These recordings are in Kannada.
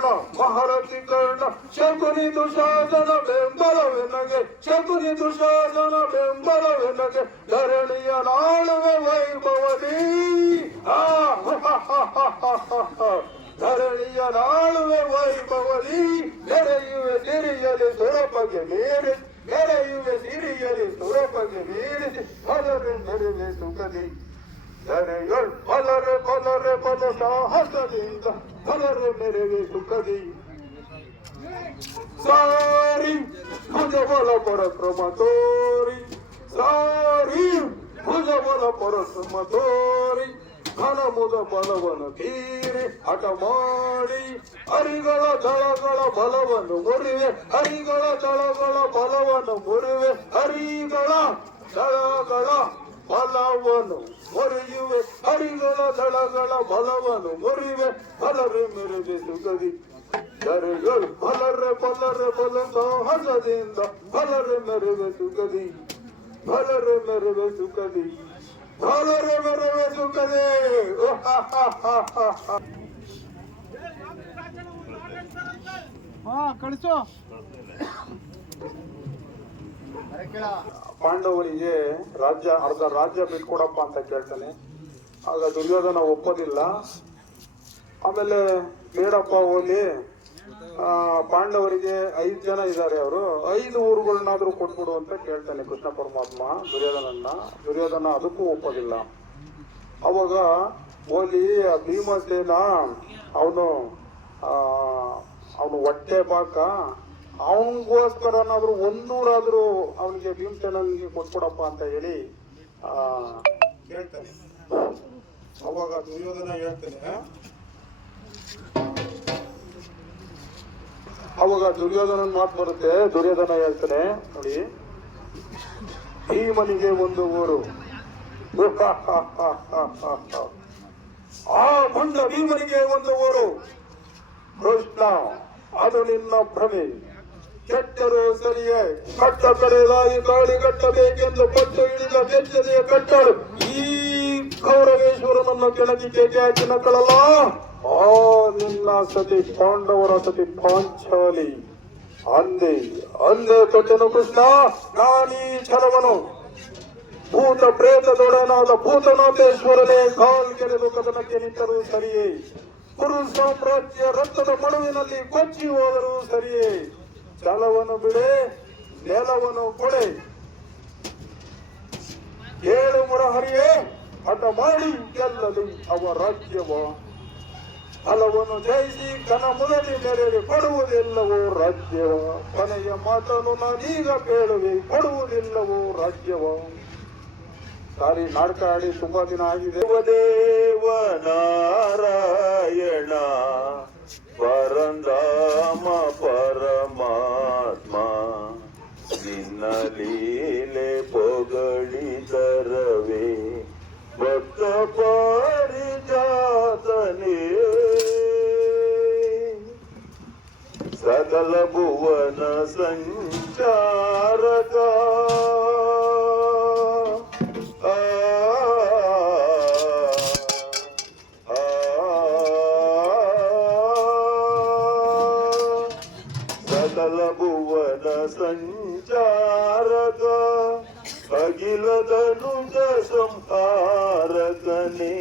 ದ್ರೋಣ ಮಹಾರಥಿ ಕರ್ಣ ಶಕುನಿ ದುಶಾಸನ ಬೆಂಬಲವೆನಗೆ ಶಕುನಿ ದುಶಾಸನ ಬೆಂಬಲವೆನಗೆ ಧರಣಿಯ ನಾಳುವೆ ವೈಭವದಿ ಧರಣಿಯ ನಾಳುವೆ ವೈಭವದಿ ನೆರೆಯುವೆ ಸಿರಿಯಲಿ ಸುರಪಗೆ ಮೀರಿ ನೆರೆಯುವೆ ಸಿರಿಯಲಿ ಸುರಪಗೆ ಮೀರಿಸಿ ಹೊಲರು ನೆರವೆ ಸುಖದಿ ಧರೆಯೊಳ್ ಹೊಲರೆ ಹೊಲರೆ ಪದ ಸಾಹಸದಿಂದ ಹೊಲರೆ ನೆರವೆ ಸುಖದಿ ಸಾರಿ ಭುಜಬಲ ಪರಕ್ರಮ ತೋರಿ ಸಾರಿ ಭುಜಬಲ ಪರಕ್ರಮ ತೋರಿ ಘನ ಮುದ ಬಲವನ್ನು ತೀರಿ ಹಠ ಮಾಡಿ ಹರಿಗಳ ದಳಗಳ ಬಲವನ್ನು ಮುರಿವೆ ಹರಿಗಳ ದಳಗಳ ಬಲವನ್ನು ಮುರಿವೆ ಹರಿಗಳ ದಳಗಳ ಬಲವನ್ನು ಮುರಿಯುವೆ ಹರಿಗಳ ದಳಗಳ ಬಲವನ್ನು ಮುರಿವೆ ಬಲರೆ ಮೆರೆದೆ ಸುಗದಿ ಧರೆಗಳು ಬಲರೆ ಬಲರೆ ಬಲ ಸಾಹಸದಿಂದ ಬಲರೆ ಮೆರೆವೆ ಸುಗದಿ ಬಲರೆ ಮೆರೆವೆ ಸುಗದಿ ಬಲರೆ ಮೆರೆವೆ ಸುಗದಿ ಕಳಿಸು. ಪಾಂಡವರಿಗೆ ರಾಜ್ಯ ಅರ್ಧ ರಾಜ್ಯ ಬಿಟ್ಕೊಡಪ್ಪ ಅಂತ ಕೇಳ್ತಾನೆ. ಆಗ ದುರ್ಯೋಧನ ಒಪ್ಪೋದಿಲ್ಲ. ಆಮೇಲೆ ಬೇಡಪ್ಪ ಹೋಗ್ಲಿ, ಪಾಂಡವರಿಗೆ 5 ಜನ ಇದ್ದಾರೆ, ಅವರು 5 ಊರುಗಳನ್ನಾದ್ರೂ ಕೊಟ್ಬಿಡು ಅಂತ ಕೇಳ್ತಾನೆ ಕೃಷ್ಣ ಪರಮಾತ್ಮ ದುರ್ಯೋಧನ ಅದಕ್ಕೂ ಒಪ್ಪೋದಿಲ್ಲ. ಅವಾಗ ಹೋಗಿ ಭೀಮಸೇನ ಅವನು ಹೊಟ್ಟೆ ಬಾಕ ಅವನಿಗೋಸ್ಕರನಾದ್ರೂ 1 ಊರಾದ್ರೂ ಅವನಿಗೆ ಭೀಮಸೇನಿಗೆ ಕೊಟ್ಬಿಡಪ್ಪ ಅಂತ ಹೇಳಿ ಹೇಳ್ತಾನೆ. ಅವಾಗ ದುರ್ಯೋಧನ ಹೇಳ್ತಾನೆ, ಅವಾಗ ದುರ್ಯೋಧನನ್ ಮಾತು ಬರುತ್ತೆ. ದುರ್ಯೋಧನ ಹೇಳ್ತಾನೆ, ನೋಡಿ, ಭೀಮನಿಗೆ 1 ಊರು, ಆ ಮುಂಡ ಭೀಮನಿಗೆ 1 ಊರು, ಕೃಷ್ಣ ಅದು ನಿನ್ನ ಭ್ರಮೆ, ಕೆಟ್ಟರು ಸರಿಯೇ, ಕಟ್ಟ ಕಡೆದಾಯಿ ಕಾಳಿ ಕಟ್ಟಬೇಕೆಂದು ಪಟ್ಟು ಹಿಡಿದ ಕೆಚ್ಚದೆಯ ಕಟ್ಟರು ಈ ಕೌರವೇಶ್ವರನನ್ನು ಕೆಳಗೆ ಕೇಕೆ ಹಾಕಿ ನಕ್ಕಳಲ್ಲ, ಆ ನಿನ್ನ ಸತಿ ಪಾಂಡವರ ಸತಿ ಪಾಂಚಾಲಿ ಅಂದೆ ತೊಟ್ಟೆನು ಕೃಷ್ಣ. ನಾನೀ ಛಲವನು ಭೂತ ಪ್ರೇತದೊಡನಾದ ಭೂತನಾಥೇಶ್ವರನೇ ಕಾಲ್ ಕೆರೆದು ಕದನಕ್ಕೆ ನಿಂತರೂ ಸರಿಯೇ, ಕುರು ಸಾಮ್ರಾಜ್ಯ ರಕ್ತದ ಮಡುವಿನಲ್ಲಿ ಕೊಚ್ಚಿ ಹೋದರೂ ಸರಿಯೇ, ಛಲವನ್ನು ಬಿಡೆ ನೆಲವನ್ನು ಕೊಡೆ, 7 ಮುರಹರಿಯೇ ಹಠ ಮಾಡಿ ಗೆಲ್ಲಲಿ ಅವ ರಾಜ್ಯವ, ಫಲವನ್ನು ಜಯಿಸಿ ಕನ ಮುದಲಿ ನೆರಳಿ ಕೊಡುವುದಿಲ್ಲವೋ ರಾಜ್ಯವ, ಕೊನೆಯ ಮಾತನ್ನು ನಾನೀಗ ಕೇಳುವೆ ಕೊಡುವುದಿಲ್ಲವೋ ರಾಜ್ಯವ. ಸಾರಿ, ನಾಟಕ ಆಡಿ ತುಂಬಾ ದಿನ ಆಗಿದೆ. ದೇವ ನಾರಾಯಣ ಪರಂಧಾಮ ಪರಮಾತ್ಮ ನಿನ್ನ ಲೀಲೆ ಪೊಗಳಿದರವೇ ಭಕ್ತ ಪಾರಿಜಾತನೇ, ಸಕಲ ಭುವನ ಸಂಚಾರಕ ಸಕಲ ಭುವನ ಸಂಚಾರಕ ಅಖಿಲದನುಜ ಸಂಹಾರಕನೇ,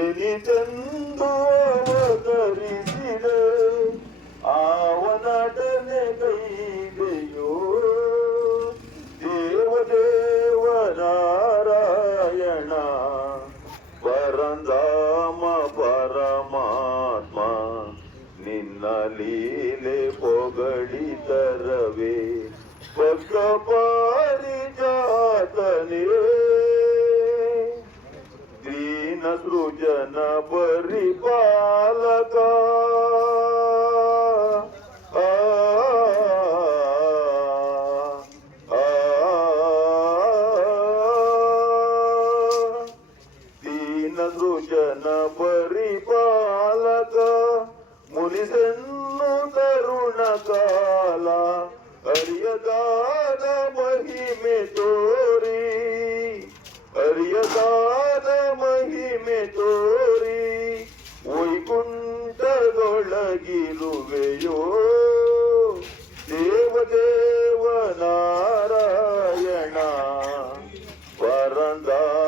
ಎನಿತೆಂದು ಅವತರಿಸಿದೆ ಆವನಟನೆ ಕೈದೆಯೋ, ದೇವದೇವ ನಾರಾಯಣ ಪರಂಧಾಮ ಪರಮಾತ್ಮ ನಿನ್ನ ಲೀಲೆ ಪೊಗಳಿದರವೇ ಭಕ್ತ ಪಾರಿಜಾತನೇ, ದೀನ ಸೃಜನ ಪರಿಪಾಲಕ ದೀನ ಸೃಜನ ಪರಿಪಾಲಕ ಮುನಿಸೆನ್ನು ತರುಣ ಕಾಲ ಅರಿಯದಾದ ಮಹಿಮೆ ತೋರಿ, ಅರಿಯದಾದ ಮಹಿಮೆ ತೋರಿ ವೈಕುಂಠದೊಳಗೆ ಒಳಗಿರುವೆಯೋ ದೇವದೇವ ನಾರಾಯಣ ಪರಂದಾಮ